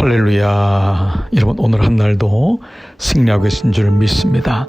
할렐루야. 여러분, 오늘 한 날도 승리하고 계신 줄 믿습니다.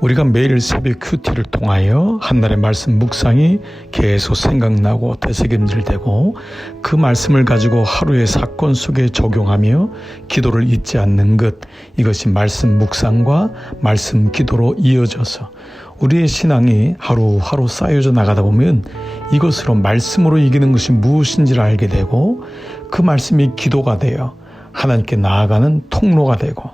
우리가 매일 새벽 큐티를 통하여 한날의 말씀 묵상이 계속 생각나고 되새김질 되고, 그 말씀을 가지고 하루의 사건 속에 적용하며 기도를 잊지 않는 것, 이것이 말씀 묵상과 말씀 기도로 이어져서 우리의 신앙이 하루하루 쌓여져 나가다 보면 이것으로 말씀으로 이기는 것이 무엇인지를 알게 되고, 그 말씀이 기도가 되어 하나님께 나아가는 통로가 되고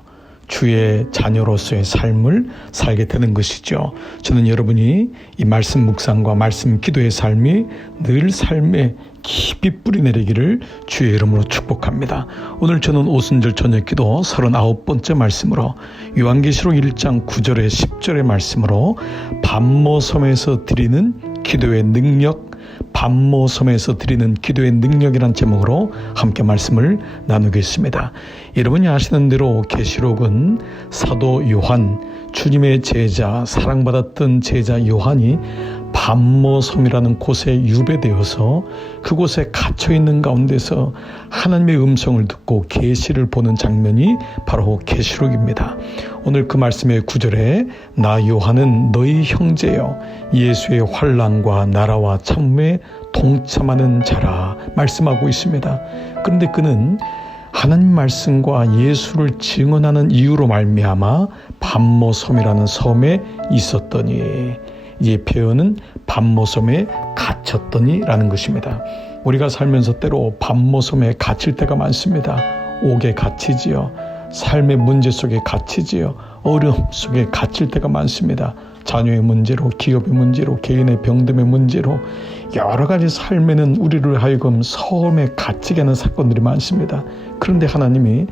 주의 자녀로서의 삶을 살게 되는 것이죠. 저는 여러분이 이 말씀 묵상과 말씀 기도의 삶이 늘 삶에 깊이 뿌리내리기를 주의 이름으로 축복합니다. 오늘 저는 오순절 저녁기도 39번째 말씀으로 요한계시록 1장 9절에 10절의 말씀으로 반모섬에서 드리는 기도의 능력, 반모섬에서 드리는 기도의 능력이란 제목으로 함께 말씀을 나누겠습니다. 여러분이 아시는 대로 계시록은 사도 요한, 주님의 제자, 사랑받았던 제자 요한이 반모섬이라는 곳에 유배되어서 그곳에 갇혀있는 가운데서 하나님의 음성을 듣고 계시를 보는 장면이 바로 계시록입니다. 오늘 그 말씀의 9절에 나 요한은 너희 형제여 예수의 환난과 나라와 참음에 동참하는 자라 말씀하고 있습니다. 그런데 그는 하나님 말씀과 예수를 증언하는 이유로 말미암아 반모섬이라는 섬에 있었더니, 이 표현은 반모섬에 갇혔더니 라는 것입니다. 우리가 살면서 때로 반모섬에 갇힐 때가 많습니다. 옥에 갇히지요. 삶의 문제 속에 갇히지요. 어려움 속에 갇힐 때가 많습니다. 자녀의 문제로, 기업의 문제로, 개인의 병듦의 문제로 여러 가지 삶에는 우리를 하여금 섬에 갇히게 하는 사건들이 많습니다. 그런데 하나님이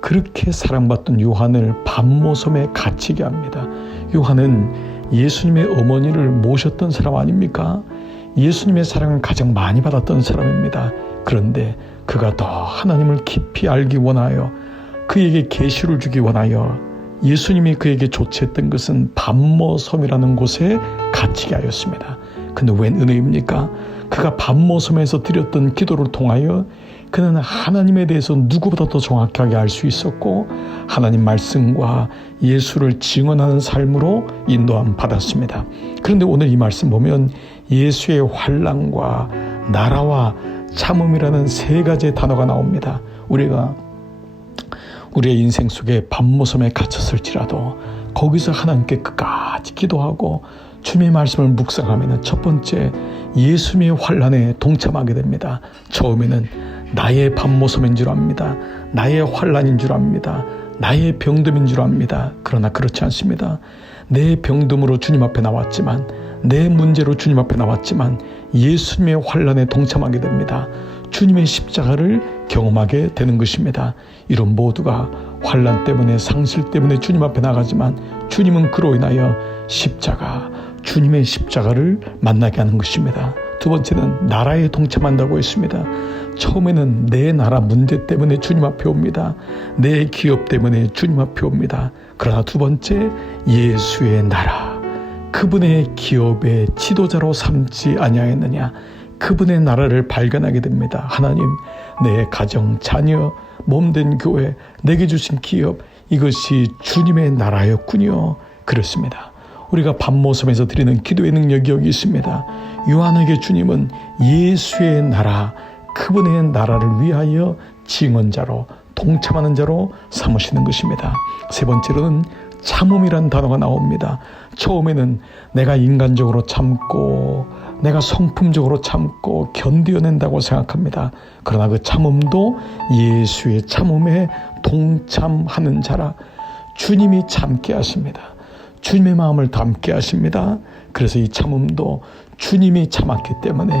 그렇게 사랑받던 요한을 반모섬에 갇히게 합니다. 요한은 예수님의 어머니를 모셨던 사람 아닙니까? 예수님의 사랑을 가장 많이 받았던 사람입니다. 그런데 그가 더 하나님을 깊이 알기 원하여 그에게 계시를 주기 원하여 예수님이 그에게 조치했던 것은 반모섬이라는 곳에 갇히게 하였습니다. 근데 웬 은혜입니까? 그가 반모섬에서 드렸던 기도를 통하여 그는 하나님에 대해서 누구보다 더 정확하게 알 수 있었고 하나님 말씀과 예수를 증언하는 삶으로 인도함 받았습니다. 그런데 오늘 이 말씀 보면 예수의 환난과 나라와 참음이라는 세 가지의 단어가 나옵니다. 우리가 우리의 인생 속에 반모섬에 갇혔을지라도 거기서 하나님께 끝까지 기도하고 주님의 말씀을 묵상하면 첫 번째 예수님의 환난에 동참하게 됩니다. 처음에는 나의 반모섬인 줄 압니다. 나의 환난인 줄 압니다. 나의 병듦인 줄 압니다. 그러나 그렇지 않습니다. 내 병듦으로 주님 앞에 나왔지만, 내 문제로 주님 앞에 나왔지만 예수님의 환난에 동참하게 됩니다. 주님의 십자가를 경험하게 되는 것입니다. 이런 모두가 환난 때문에, 상실 때문에 주님 앞에 나가지만 주님은 그로 인하여 십자가, 주님의 십자가를 만나게 하는 것입니다. 두 번째는 나라에 동참한다고 했습니다. 처음에는 내 나라 문제 때문에 주님 앞에 옵니다. 내 기업 때문에 주님 앞에 옵니다. 그러나 두 번째, 예수의 나라, 그분의 기업의 지도자로 삼지 아니하였느냐, 그분의 나라를 발견하게 됩니다. 하나님, 내 가정, 자녀, 몸된 교회, 내게 주신 기업, 이것이 주님의 나라였군요. 그렇습니다. 우리가 반모섬에서 드리는 기도의 능력이 여기 있습니다. 요한에게 주님은 예수의 나라, 그분의 나라를 위하여 증언자로, 동참하는 자로 삼으시는 것입니다. 세 번째로는 참음이란 단어가 나옵니다. 처음에는 내가 인간적으로 참고, 내가 성품적으로 참고 견뎌낸다고 생각합니다. 그러나 그 참음도 예수의 참음에 동참하는 자라. 주님이 참게 하십니다. 주님의 마음을 담게 하십니다. 그래서 이 참음도 주님이 참았기 때문에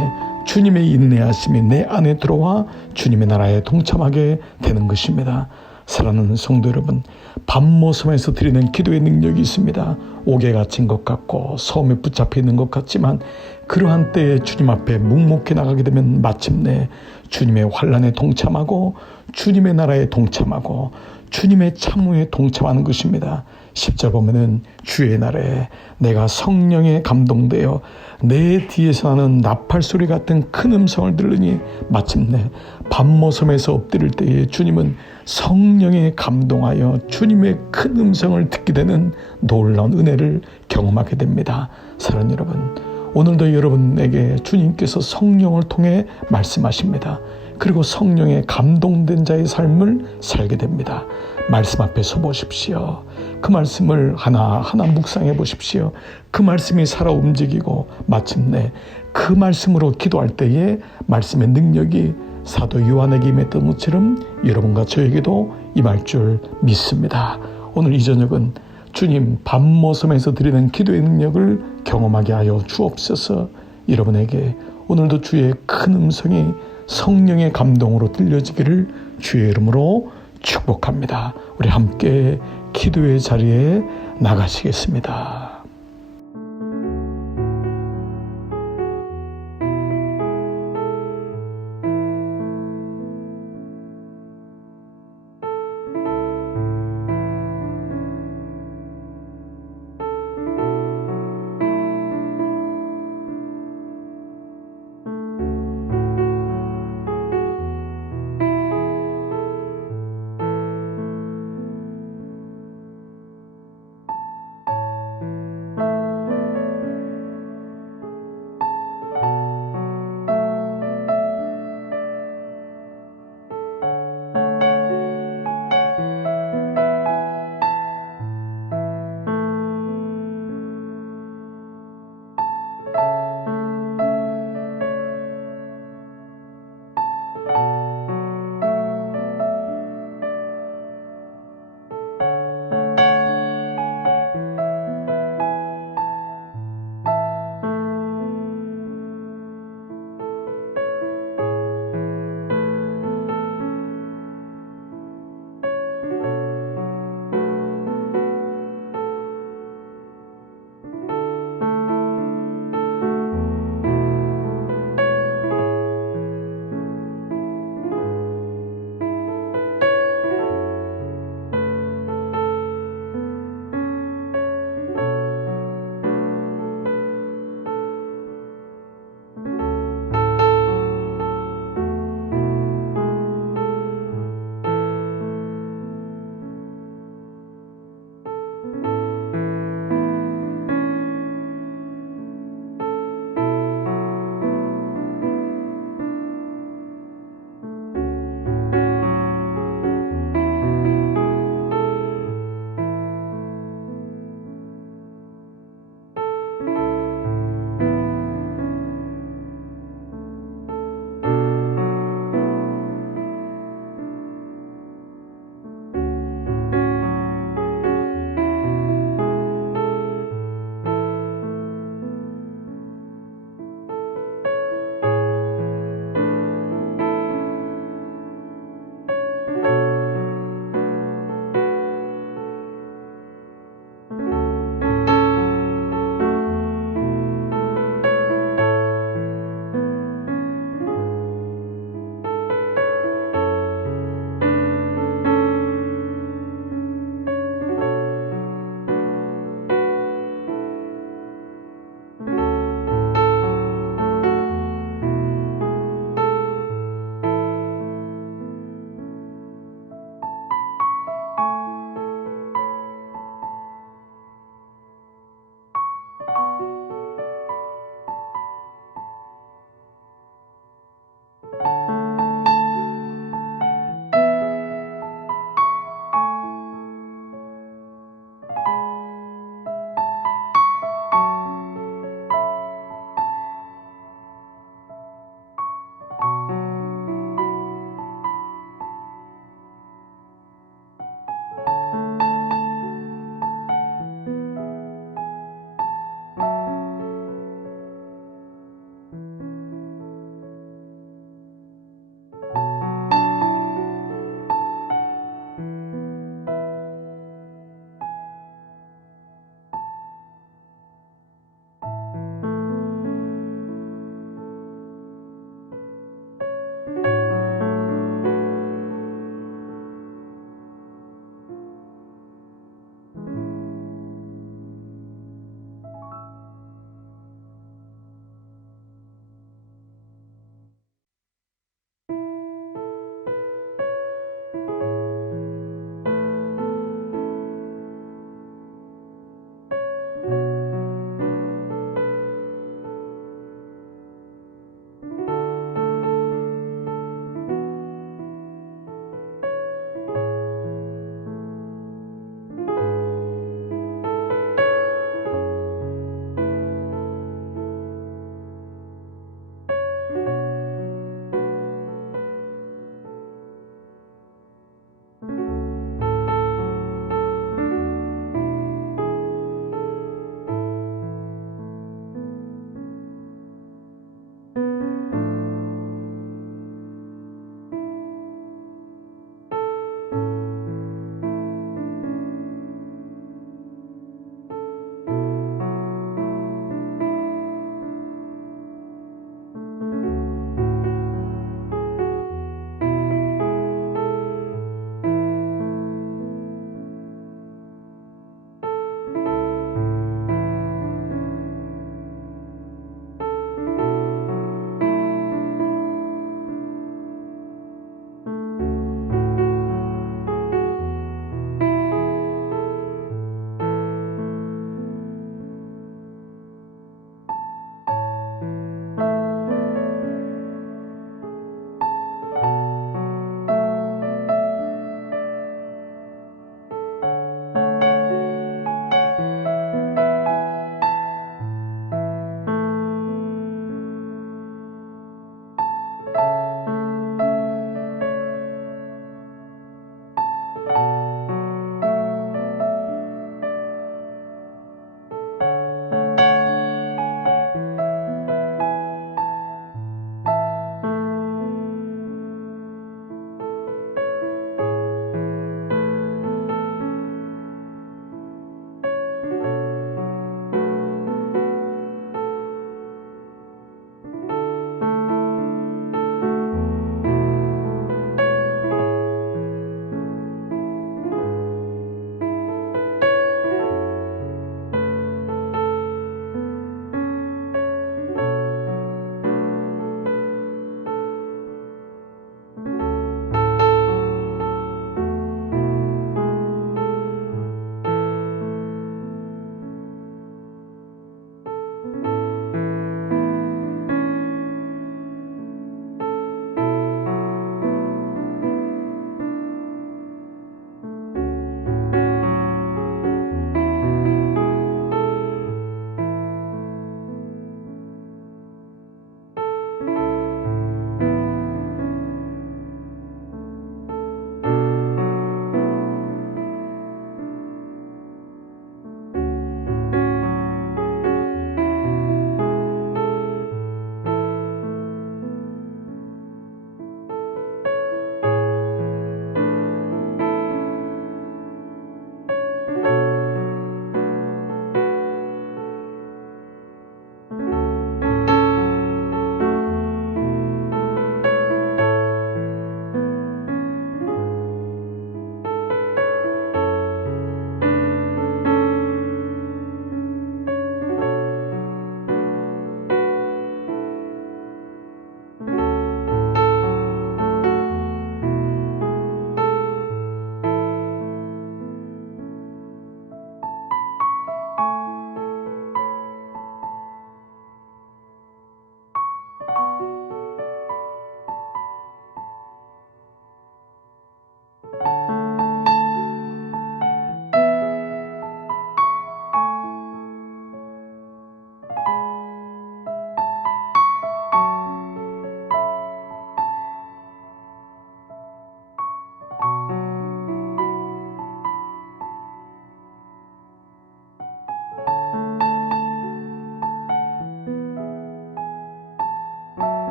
주님의 인내하심이 내 안에 들어와 주님의 나라에 동참하게 되는 것입니다. 사랑하는 성도 여러분, 반모섬에서 드리는 기도의 능력이 있습니다. 옥에 갇힌 것 같고 섬에 붙잡혀 있는 것 같지만 그러한 때에 주님 앞에 묵묵히 나가게 되면 마침내 주님의 환난에 동참하고 주님의 나라에 동참하고 주님의 참음에 동참하는 것입니다. 10절 보면은 주의 날에 내가 성령에 감동되어 내 뒤에서 나는 나팔 소리 같은 큰 음성을 들으니 마침내 밤모섬에서 엎드릴 때에 주님은 성령에 감동하여 주님의 큰 음성을 듣게 되는 놀라운 은혜를 경험하게 됩니다. 사랑하는 여러분, 오늘도 여러분에게 주님께서 성령을 통해 말씀하십니다. 그리고 성령에 감동된 자의 삶을 살게 됩니다. 말씀 앞에 서 보십시오. 그 말씀을 하나하나 묵상해 보십시오. 그 말씀이 살아 움직이고 마침내 그 말씀으로 기도할 때에 말씀의 능력이 사도 요한에게 임했던 것처럼 여러분과 저에게도 임할 줄 믿습니다. 오늘 이 저녁은 주님 밤모섬에서 드리는 기도의 능력을 경험하게 하여 주옵소서. 여러분에게 오늘도 주의 큰 음성이 성령의 감동으로 들려지기를 주의 이름으로 축복합니다. 우리 함께 기도의 자리에 나가시겠습니다.